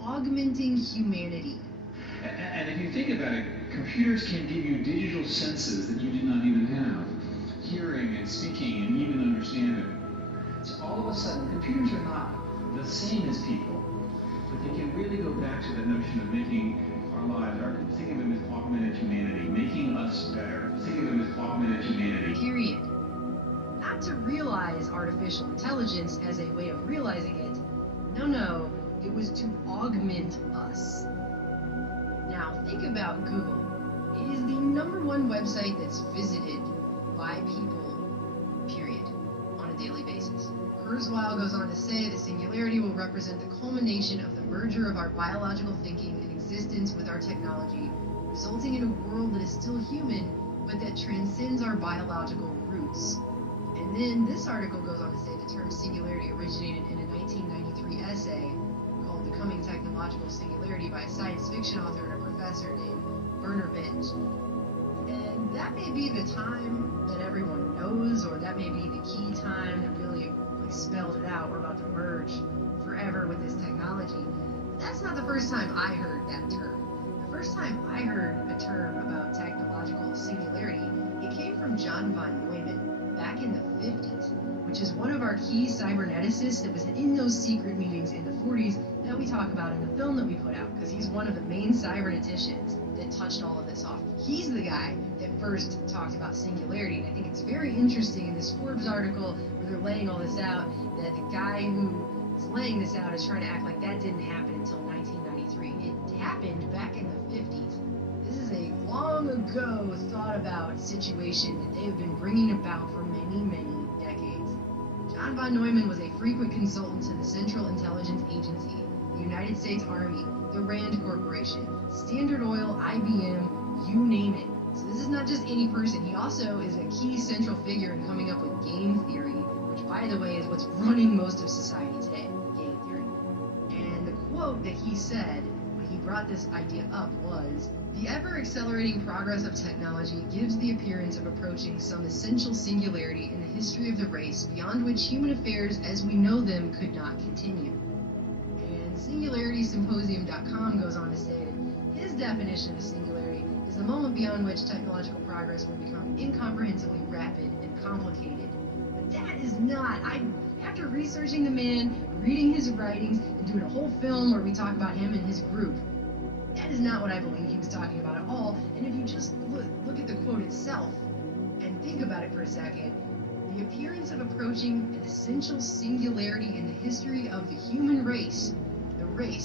augmenting humanity. And if you think about it, computers can give you digital senses that you did not even have. Hearing and speaking and even understanding. So all of a sudden, computers are not the same as people, but they can really go back to that notion of making our lives, think of them as augmented humanity, making us better. Think of them as augmented humanity. Period. Not to realize artificial intelligence as a way of realizing it. No, it was to augment us. Now, think about Google. It is the #1 website that's visited by people, period, on a daily basis. Kurzweil goes on to say the singularity will represent the culmination of the merger of our biological thinking and existence with our technology, resulting in a world that is still human, but that transcends our biological roots. And then this article goes on to say the term singularity originated in a 1993 essay called Becoming Technological Singularity by a science fiction author and a professor named Werner Bench. And that may be the time that everyone knows, or that may be the key time that really spelled it out. We're about to merge forever with this technology. But that's not the first time I heard that term. The first time I heard a term about technological singularity, it came from John von Neumann back in the 50s, which is one of our key cyberneticists that was in those secret meetings in the 40s that we talk about in the film that we put out, because he's one of the main cyberneticians that touched all of this off. He's the guy that first talked about singularity, and I think it's very interesting in this Forbes article where they're laying all this out, that the guy who is laying this out is trying to act like that didn't happen until 1993. It happened back in the 50s. This is a long ago thought about situation that they've been bringing about for many, many decades. John von Neumann was a frequent consultant to the Central Intelligence Agency, the United States Army, the RAND Corporation, Standard Oil, IBM, you name it. So this is not just any person. He also is a key central figure in coming up with game theory, which, by the way, is what's running most of society today, game theory. And the quote that he said when he brought this idea up was, "The ever-accelerating progress of technology gives the appearance of approaching some essential singularity in the history of the race beyond which human affairs as we know them could not continue." And SingularitySymposium.com goes on to say that his definition of singularity is the moment beyond which technological progress will become incomprehensibly rapid and complicated. But that is not, after researching the man, reading his writings, and doing a whole film where we talk about him and his group, that is not what I believe he was talking about at all. And if you just look at the quote itself and think about it for a second, the appearance of approaching an essential singularity in the history of the human race, the race